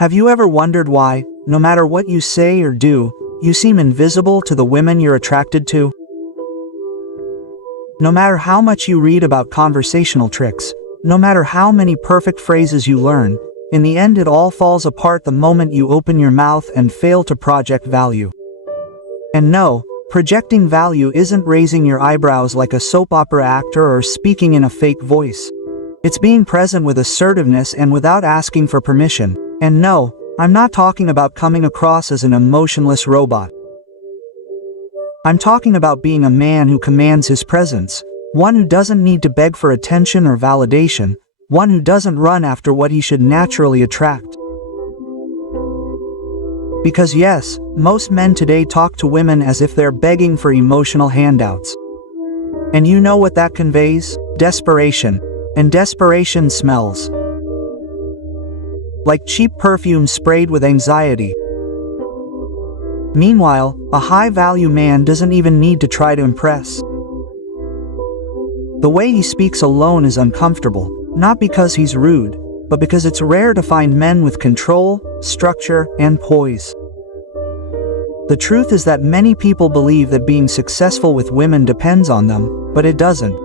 Have you ever wondered why, no matter what you say or do, you seem invisible to the women you're attracted to? No matter how much you read about conversational tricks, no matter how many perfect phrases you learn, in the end it all falls apart the moment you open your mouth and fail to project value. And no, projecting value isn't raising your eyebrows like a soap opera actor or speaking in a fake voice. It's being present with assertiveness and without asking for permission. And no, I'm not talking about coming across as an emotionless robot. I'm talking about being a man who commands his presence, one who doesn't need to beg for attention or validation, one who doesn't run after what he should naturally attract. Because yes, most men today talk to women as if they're begging for emotional handouts. And you know what that conveys? Desperation. And desperation smells like cheap perfume sprayed with anxiety. Meanwhile, a high-value man doesn't even need to try to impress. The way he speaks alone is uncomfortable, not because he's rude, but because it's rare to find men with control, structure, and poise. The truth is that many people believe that being successful with women depends on them, but it doesn't.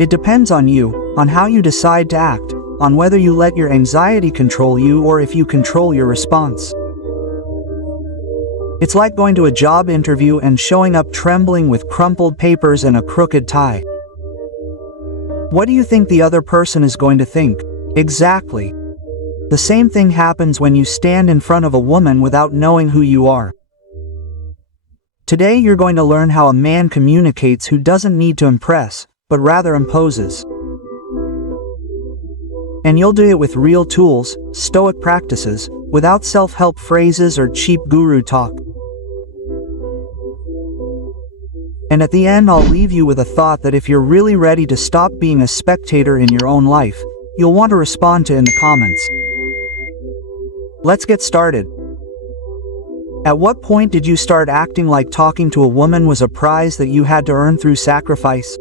It depends on you, on how you decide to act, on whether you let your anxiety control you or if you control your response. It's like going to a job interview and showing up trembling with crumpled papers and a crooked tie. What do you think the other person is going to think? Exactly. The same thing happens when you stand in front of a woman without knowing who you are. Today you're going to learn how a man communicates who doesn't need to impress, but rather imposes. And you'll do it with real tools, Stoic practices, without self-help phrases or cheap guru talk. And at the end I'll leave you with a thought that if you're really ready to stop being a spectator in your own life, you'll want to respond to in the comments. Let's get started. At what point did you start acting like talking to a woman was a prize that you had to earn through sacrifice?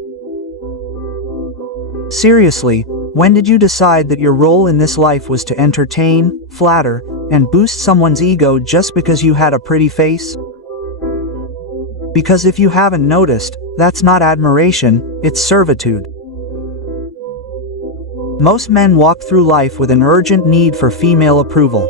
Seriously, when did you decide that your role in this life was to entertain, flatter, and boost someone's ego just because you had a pretty face? Because if you haven't noticed, that's not admiration, it's servitude. Most men walk through life with an urgent need for female approval.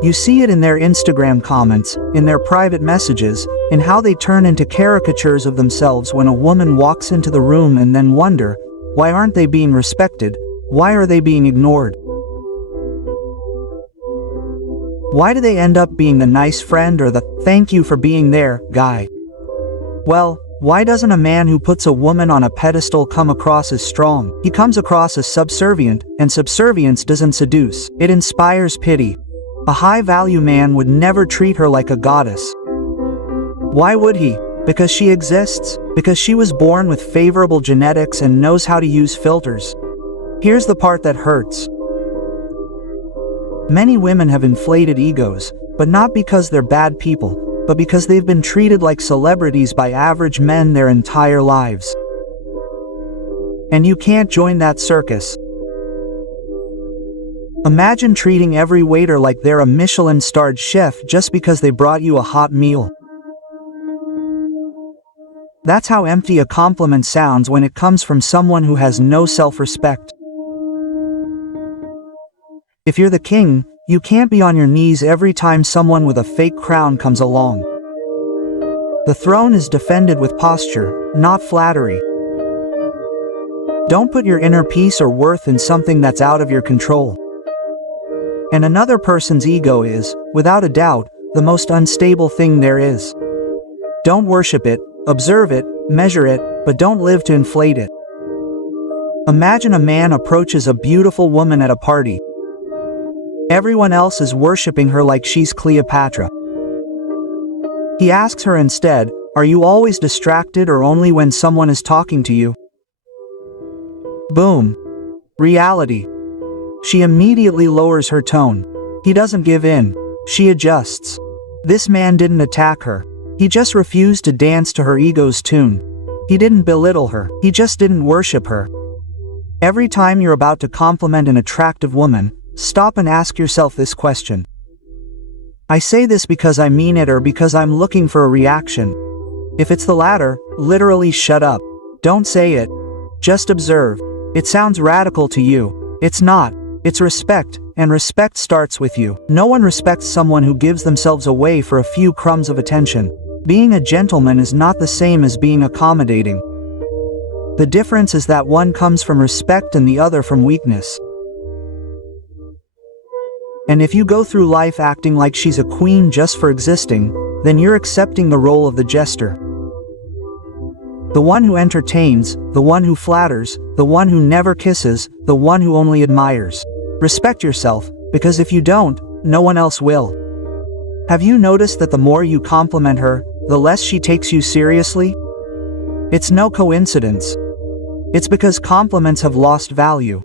You see it in their Instagram comments, in their private messages, in how they turn into caricatures of themselves when a woman walks into the room and then wonder, why aren't they being respected? Why are they being ignored? Why do they end up being the nice friend or the "thank you for being there" guy? Well, why doesn't a man who puts a woman on a pedestal come across as strong? He comes across as subservient, and subservience doesn't seduce, it inspires pity. A high-value man would never treat her like a goddess. Why would he? Because she exists, because she was born with favorable genetics and knows how to use filters. Here's the part that hurts. Many women have inflated egos, but not because they're bad people, but because they've been treated like celebrities by average men their entire lives. And you can't join that circus. Imagine treating every waiter like they're a Michelin-starred chef just because they brought you a hot meal. That's how empty a compliment sounds when it comes from someone who has no self-respect. If you're the king, you can't be on your knees every time someone with a fake crown comes along. The throne is defended with posture, not flattery. Don't put your inner peace or worth in something that's out of your control. And another person's ego is, without a doubt, the most unstable thing there is. Don't worship it, observe it, measure it, but don't live to inflate it. Imagine a man approaches a beautiful woman at a party. Everyone else is worshipping her like she's Cleopatra. He asks her instead, "Are you always distracted or only when someone is talking to you?" Boom. Reality. She immediately lowers her tone. He doesn't give in. She adjusts. This man didn't attack her. He just refused to dance to her ego's tune. He didn't belittle her. He just didn't worship her. Every time you're about to compliment an attractive woman, stop and ask yourself this question. I say this because I mean it or because I'm looking for a reaction? If it's the latter, literally shut up. Don't say it. Just observe. It sounds radical to you. It's not. It's respect, and respect starts with you. No one respects someone who gives themselves away for a few crumbs of attention. Being a gentleman is not the same as being accommodating. The difference is that one comes from respect and the other from weakness. And if you go through life acting like she's a queen just for existing, then you're accepting the role of the jester. The one who entertains, the one who flatters, the one who never kisses, the one who only admires. Respect yourself, because if you don't, no one else will. Have you noticed that the more you compliment her, the less she takes you seriously? It's no coincidence. It's because compliments have lost value.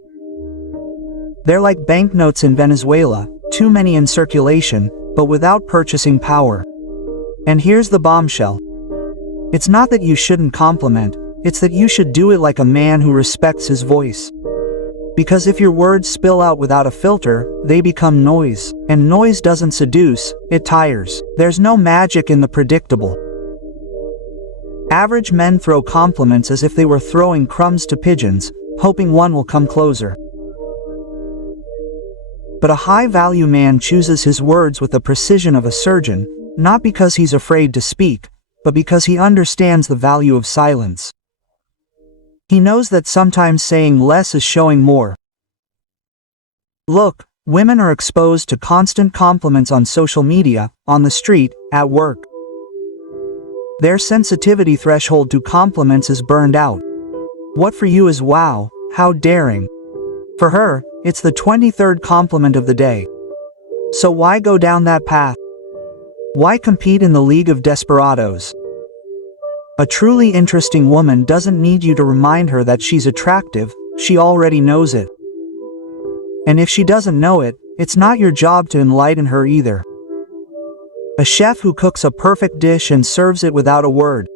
They're like banknotes in Venezuela, too many in circulation, but without purchasing power. And here's the bombshell. It's not that you shouldn't compliment, it's that you should do it like a man who respects his voice. Because if your words spill out without a filter, they become noise. And noise doesn't seduce, it tires. There's no magic in the predictable. Average men throw compliments as if they were throwing crumbs to pigeons, hoping one will come closer. But a high-value man chooses his words with the precision of a surgeon, not because he's afraid to speak, but because he understands the value of silence. He knows that sometimes saying less is showing more. Look, women are exposed to constant compliments on social media, on the street, at work. Their sensitivity threshold to compliments is burned out. What for you is wow, how daring. For her, it's the 23rd compliment of the day. So why go down that path? Why compete in the league of desperados? A truly interesting woman doesn't need you to remind her that she's attractive, she already knows it. And if she doesn't know it, it's not your job to enlighten her either. A chef who cooks a perfect dish and serves it without a word.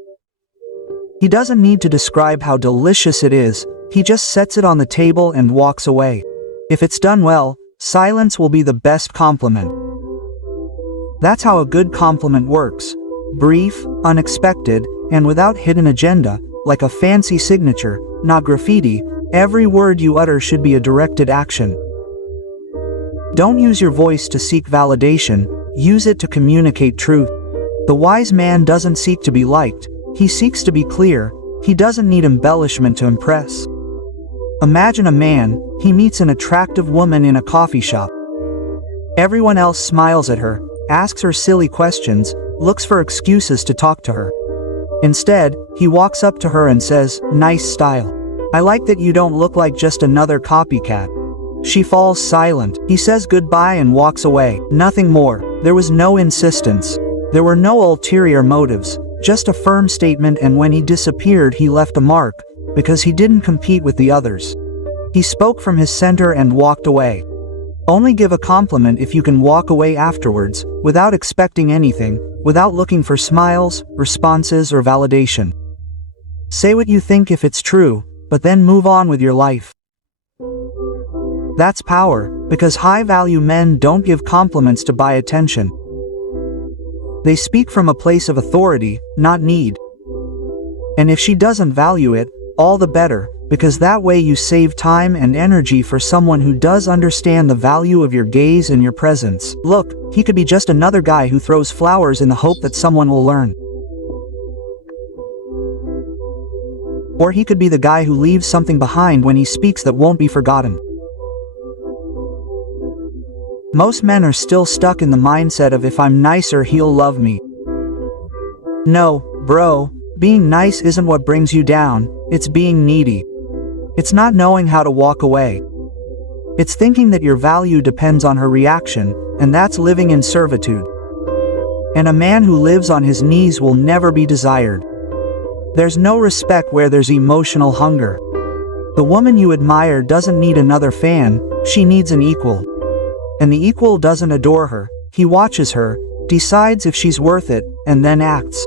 He doesn't need to describe how delicious it is, he just sets it on the table and walks away. If it's done well, silence will be the best compliment. That's how a good compliment works. Brief, unexpected, and without hidden agenda, like a fancy signature, not graffiti. Every word you utter should be a directed action. Don't use your voice to seek validation, use it to communicate truth. The wise man doesn't seek to be liked, he seeks to be clear, he doesn't need embellishment to impress. Imagine a man, he meets an attractive woman in a coffee shop. Everyone else smiles at her, asks her silly questions, looks for excuses to talk to her. Instead, he walks up to her and says, "Nice style. I like that you don't look like just another copycat." She falls silent. He says goodbye and walks away. Nothing more. There was no insistence. There were no ulterior motives, just a firm statement, and when he disappeared he left a mark, because he didn't compete with the others. He spoke from his center and walked away. Only give a compliment if you can walk away afterwards, without expecting anything, without looking for smiles, responses, or validation. Say what you think if it's true, but then move on with your life. That's power, because high-value men don't give compliments to buy attention. They speak from a place of authority, not need. And if she doesn't value it, all the better, because that way you save time and energy for someone who does understand the value of your gaze and your presence. Look, he could be just another guy who throws flowers in the hope that someone will learn. Or he could be the guy who leaves something behind when he speaks that won't be forgotten. Most men are still stuck in the mindset of if I'm nicer he'll love me. No, bro, being nice isn't what brings you down, it's being needy. It's not knowing how to walk away. It's thinking that your value depends on her reaction, and that's living in servitude. And a man who lives on his knees will never be desired. There's no respect where there's emotional hunger. The woman you admire doesn't need another fan, she needs an equal. And the equal doesn't adore her, he watches her, decides if she's worth it, and then acts.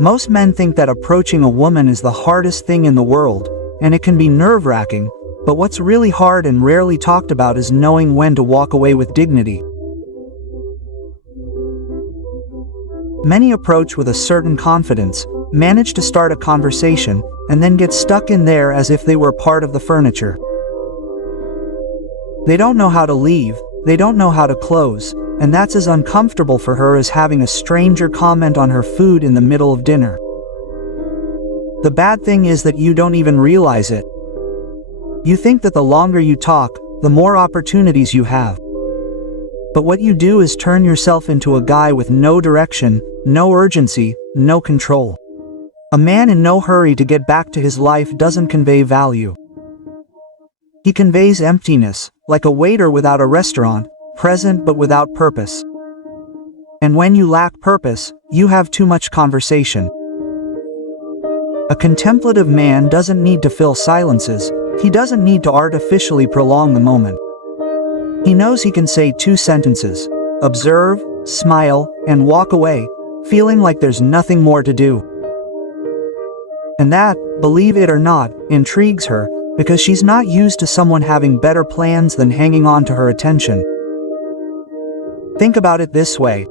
Most men think that approaching a woman is the hardest thing in the world, and it can be nerve-wracking, but what's really hard and rarely talked about is knowing when to walk away with dignity. Many approach with a certain confidence, manage to start a conversation, and then get stuck in there as if they were part of the furniture. They don't know how to leave, they don't know how to close, and that's as uncomfortable for her as having a stranger comment on her food in the middle of dinner. The bad thing is that you don't even realize it. You think that the longer you talk, the more opportunities you have. But what you do is turn yourself into a guy with no direction, no urgency, no control. A man in no hurry to get back to his life doesn't convey value. He conveys emptiness, like a waiter without a restaurant, present but without purpose. And when you lack purpose, you have too much conversation. A contemplative man doesn't need to fill silences, he doesn't need to artificially prolong the moment. He knows he can say 2 sentences, observe, smile, and walk away, feeling like there's nothing more to do. And that, believe it or not, intrigues her, because she's not used to someone having better plans than hanging on to her attention. Think about it this way.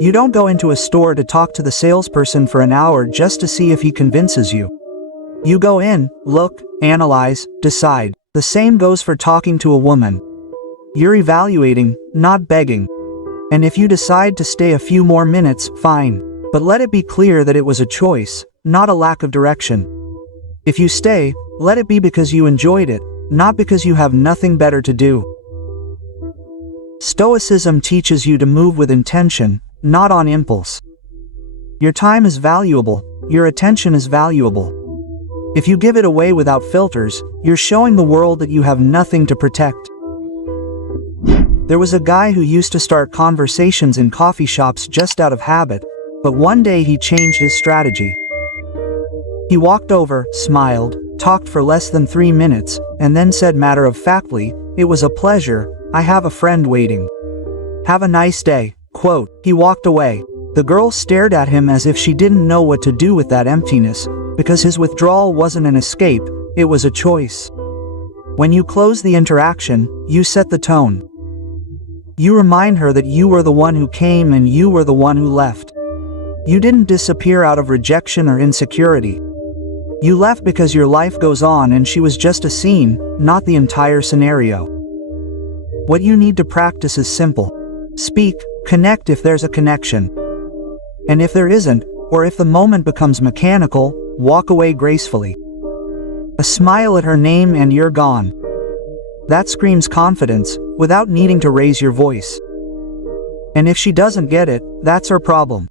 You don't go into a store to talk to the salesperson for an hour just to see if he convinces you. You go in, look, analyze, decide. The same goes for talking to a woman. You're evaluating, not begging. And if you decide to stay a few more minutes, fine. But let it be clear that it was a choice, not a lack of direction. If you stay, let it be because you enjoyed it, not because you have nothing better to do. Stoicism teaches you to move with intention, not on impulse. Your time is valuable, your attention is valuable. If you give it away without filters, you're showing the world that you have nothing to protect. There was a guy who used to start conversations in coffee shops just out of habit, but one day he changed his strategy. He walked over, smiled, talked for less than 3 minutes, and then said matter-of-factly, "It was a pleasure, I have a friend waiting. Have a nice day." Quote, he walked away. The girl stared at him as if she didn't know what to do with that emptiness, because his withdrawal wasn't an escape, it was a choice. When you close the interaction, you set the tone. You remind her that you were the one who came and you were the one who left. You didn't disappear out of rejection or insecurity. You left because your life goes on and she was just a scene, not the entire scenario. What you need to practice is simple. Speak, connect if there's a connection. And if there isn't, or if the moment becomes mechanical, walk away gracefully. A smile at her name and you're gone. That screams confidence, without needing to raise your voice. And if she doesn't get it, that's her problem.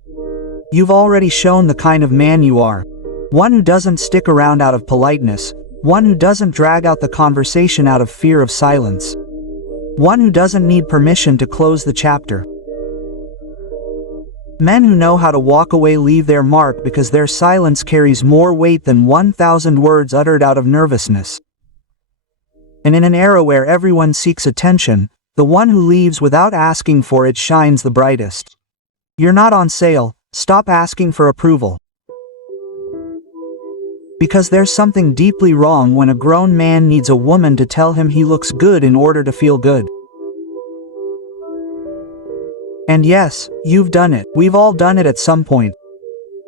You've already shown the kind of man you are. One who doesn't stick around out of politeness, one who doesn't drag out the conversation out of fear of silence. One who doesn't need permission to close the chapter. Men who know how to walk away leave their mark because their silence carries more weight than 1,000 words uttered out of nervousness. And in an era where everyone seeks attention, the one who leaves without asking for it shines the brightest. You're not on sale, stop asking for approval. Because there's something deeply wrong when a grown man needs a woman to tell him he looks good in order to feel good. And yes, you've done it. We've all done it at some point.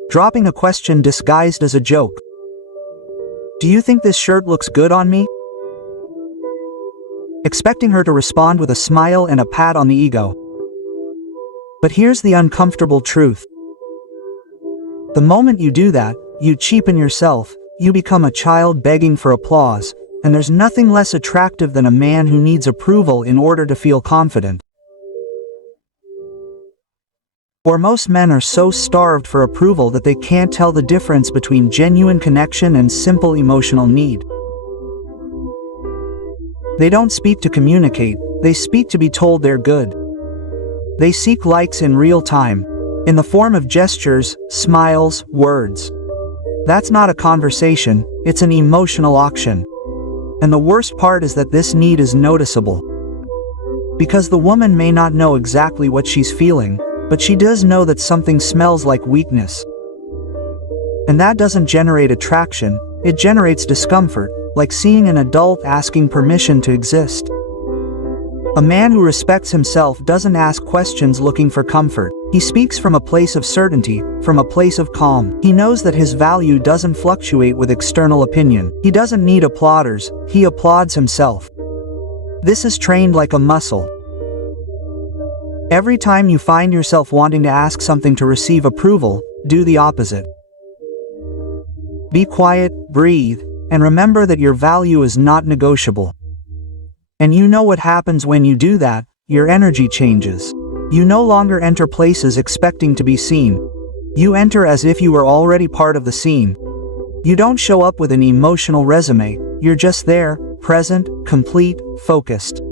Dropping a question disguised as a joke. Do you think this shirt looks good on me? Expecting her to respond with a smile and a pat on the ego. But here's the uncomfortable truth. The moment you do that, you cheapen yourself, you become a child begging for applause, and there's nothing less attractive than a man who needs approval in order to feel confident. Or most men are so starved for approval that they can't tell the difference between genuine connection and simple emotional need. They don't speak to communicate, they speak to be told they're good. They seek likes in real time, in the form of gestures, smiles, words. That's not a conversation, it's an emotional auction. And the worst part is that this need is noticeable. Because the woman may not know exactly what she's feeling, but she does know that something smells like weakness. And that doesn't generate attraction, it generates discomfort, like seeing an adult asking permission to exist. A man who respects himself doesn't ask questions looking for comfort. He speaks from a place of certainty, from a place of calm. He knows that his value doesn't fluctuate with external opinion. He doesn't need applauders, he applauds himself. This is trained like a muscle. Every time you find yourself wanting to ask something to receive approval, do the opposite. Be quiet, breathe, and remember that your value is not negotiable. And you know what happens when you do that, your energy changes. You no longer enter places expecting to be seen. You enter as if you were already part of the scene. You don't show up with an emotional resume, you're just there, present, complete, focused.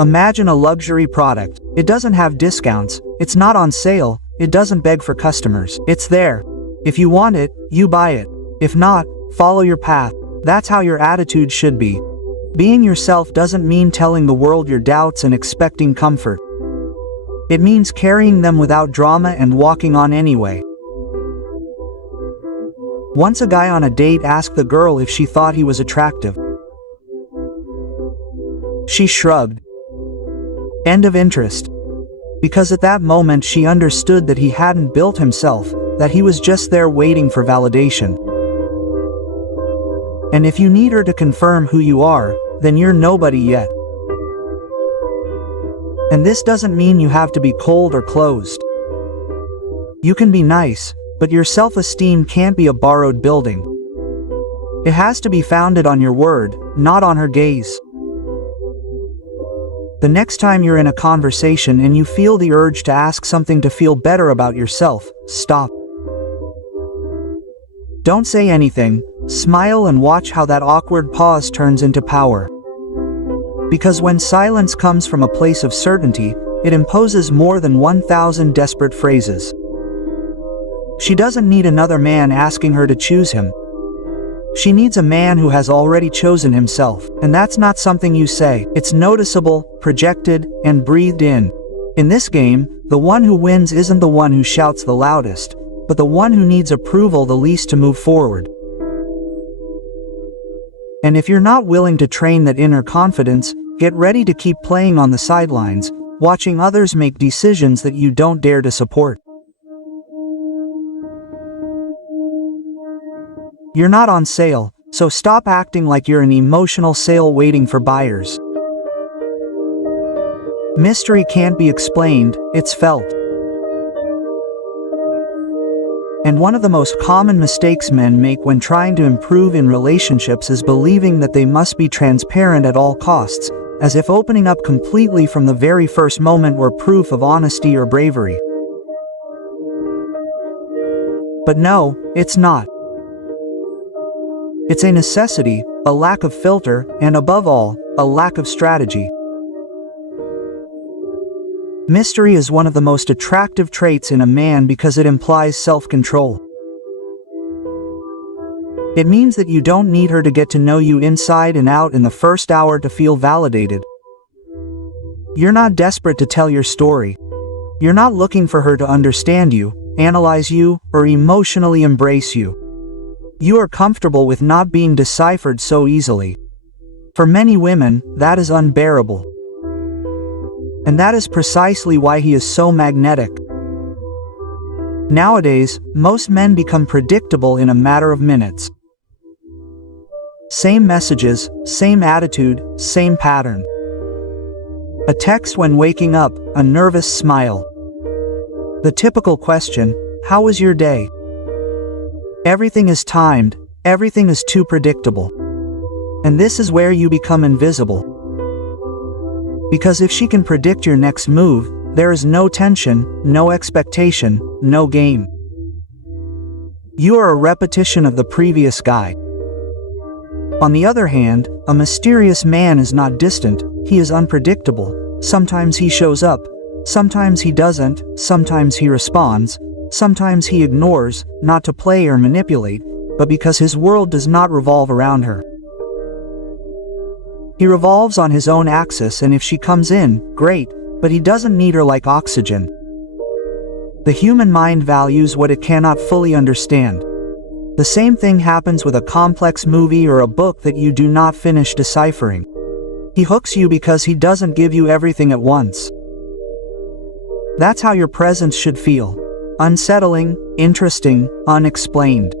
Imagine a luxury product. It doesn't have discounts, it's not on sale, it doesn't beg for customers. It's there. If you want it, you buy it. If not, follow your path. That's how your attitude should be. Being yourself doesn't mean telling the world your doubts and expecting comfort. It means carrying them without drama and walking on anyway. Once a guy on a date asked the girl if she thought he was attractive. She shrugged. End of interest. Because at that moment she understood that he hadn't built himself, that he was just there waiting for validation. And if you need her to confirm who you are, then you're nobody yet. And this doesn't mean you have to be cold or closed. You can be nice, but your self-esteem can't be a borrowed building. It has to be founded on your word, not on her gaze. The next time you're in a conversation and you feel the urge to ask something to feel better about yourself, stop. Don't say anything, smile and watch how that awkward pause turns into power. Because when silence comes from a place of certainty, it imposes more than 1,000 desperate phrases. She doesn't need another man asking her to choose him. She needs a man who has already chosen himself, and that's not something you say, it's noticeable, projected, and breathed in. In this game, the one who wins isn't the one who shouts the loudest, but the one who needs approval the least to move forward. And if you're not willing to train that inner confidence, get ready to keep playing on the sidelines, watching others make decisions that you don't dare to support. You're not on sale, so stop acting like you're an emotional sale waiting for buyers. Mystery can't be explained, it's felt. And one of the most common mistakes men make when trying to improve in relationships is believing that they must be transparent at all costs, as if opening up completely from the very first moment were proof of honesty or bravery. But no, it's not. It's a necessity, a lack of filter, and above all, a lack of strategy. Mystery is one of the most attractive traits in a man because it implies self-control. It means that you don't need her to get to know you inside and out in the first hour to feel validated. You're not desperate to tell your story. You're not looking for her to understand you, analyze you, or emotionally embrace you. You are comfortable with not being deciphered so easily. For many women, that is unbearable. And that is precisely why he is so magnetic. Nowadays, most men become predictable in a matter of minutes. Same messages, same attitude, same pattern. A text when waking up, a nervous smile. The typical question, how was your day? Everything is timed, everything is too predictable. And this is where you become invisible. Because if she can predict your next move, there is no tension, no expectation, no game. You are a repetition of the previous guy. On the other hand, a mysterious man is not distant, he is unpredictable. Sometimes he shows up, sometimes he doesn't, sometimes he responds, sometimes he ignores, not to play or manipulate, but because his world does not revolve around her. He revolves on his own axis, and if she comes in, great, but he doesn't need her like oxygen. The human mind values what it cannot fully understand. The same thing happens with a complex movie or a book that you do not finish deciphering. He hooks you because he doesn't give you everything at once. That's how your presence should feel. Unsettling, interesting, unexplained.